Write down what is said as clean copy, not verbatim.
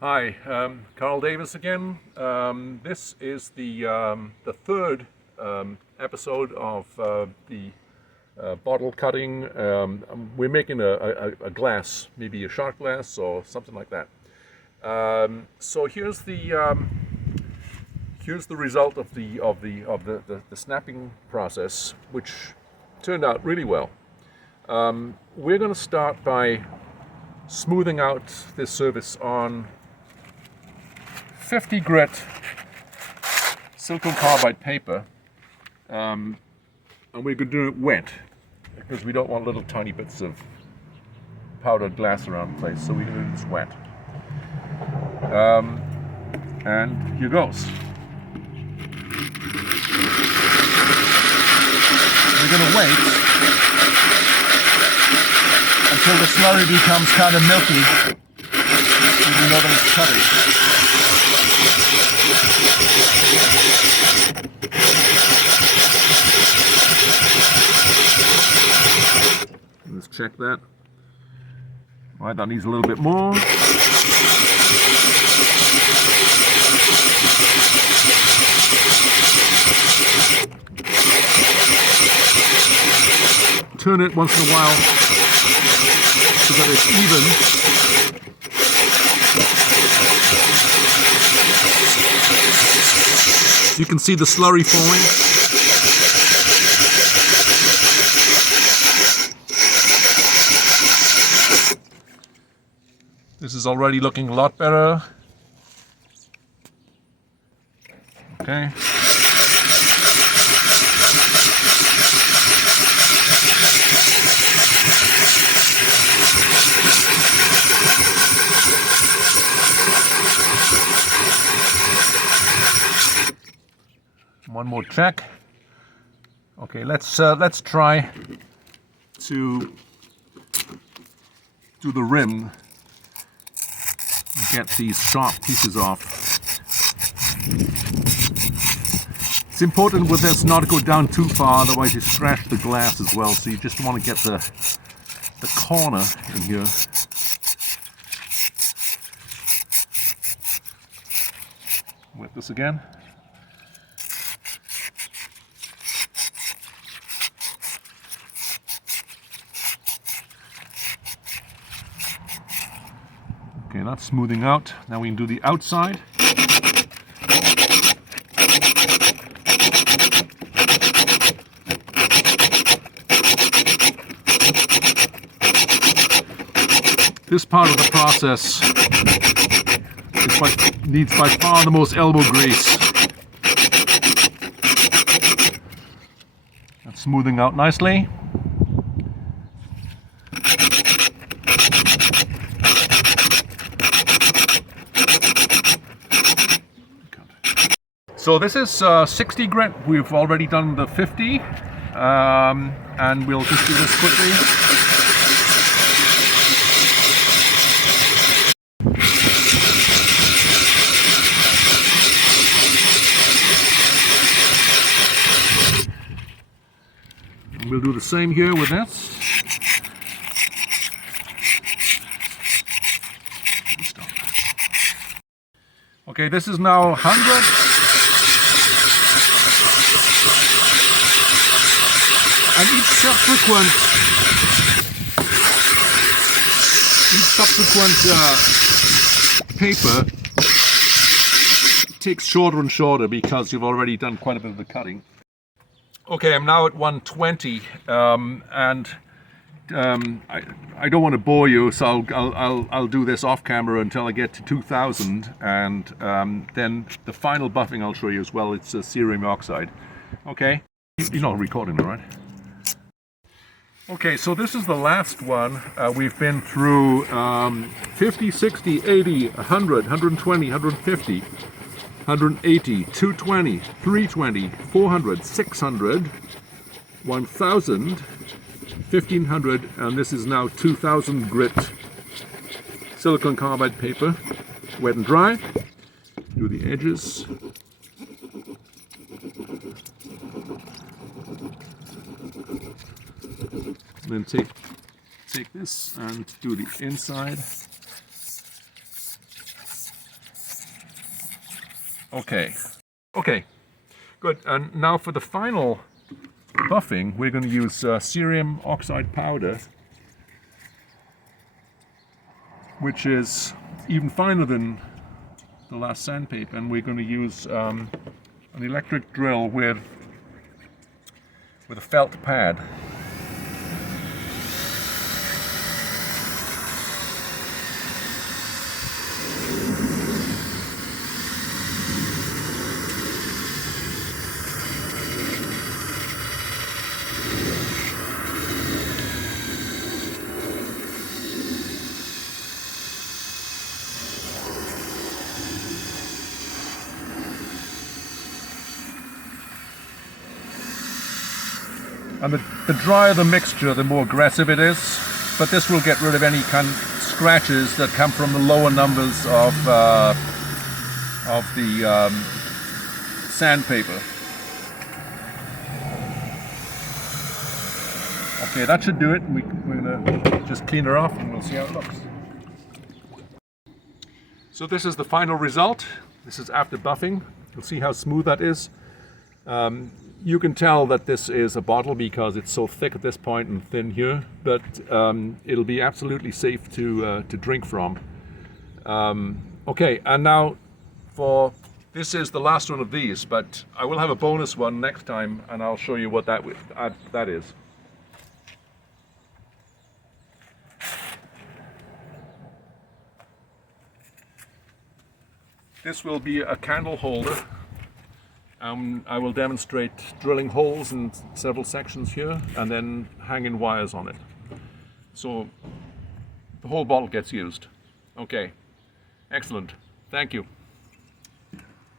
Hi, Carl Davis again. This is the third episode of the bottle cutting. We're making a glass, maybe a shot glass or something like that. So here's the result of the snapping process, which turned out really well. We're going to start by smoothing out this surface on 50 grit silicon carbide paper, and we're going to do it wet because we don't want little tiny bits of powdered glass around the place, so we're going to do this wet. And here goes. We're going to wait until the slurry becomes kind of milky, so you know that it's cutting. Let's check that. All right, that needs a little bit more. Turn it once in a while so that it's even. You can see the slurry falling. This is already looking a lot better. Okay. One more check. Okay, let's try to do the rim and get these sharp pieces off. It's important with this not to go down too far, otherwise you scratch the glass as well. So you just want to get the corner in here. Wet this again. Okay, that's smoothing out. Now we can do the outside. This part of the process needs by far the most elbow grease. That's smoothing out nicely. So this is 60 grit. We've already done the 50, and we'll just do this quickly. And we'll do the same here with this. Okay, this is now 100. And each subsequent paper takes shorter and shorter because you've already done quite a bit of the cutting. Okay, I'm now at 120, and I don't want to bore you, so I'll do this off camera until I get to 2000, and then the final buffing I'll show you as well. It's cerium oxide. Okay, you're not recording, all right? Okay, so this is the last one. We've been through 50, 60, 80, 100, 120, 150, 180, 220, 320, 400, 600, 1000, 1500, and this is now 2000 grit silicon carbide paper, wet and dry. Do the edges. Then take this and do the inside. Okay, good. And now for the final buffing, we're going to use cerium oxide powder, which is even finer than the last sandpaper, and we're going to use an electric drill with a felt pad. And the drier the mixture, the more aggressive it is, but this will get rid of any kind of scratches that come from the lower numbers of the sandpaper. Okay, that should do it. We're going to just clean her off and we'll see how it looks. So this is the final result. This is after buffing. You'll see how smooth that is. You can tell that this is a bottle because it's so thick at this point and thin here, but it'll be absolutely safe to drink from. Okay, and now this is the last one of these, but I will have a bonus one next time, and I'll show you what that is. This will be a candle holder. I will demonstrate drilling holes in several sections here and then hanging wires on it. So the whole bottle gets used. Okay, excellent. Thank you.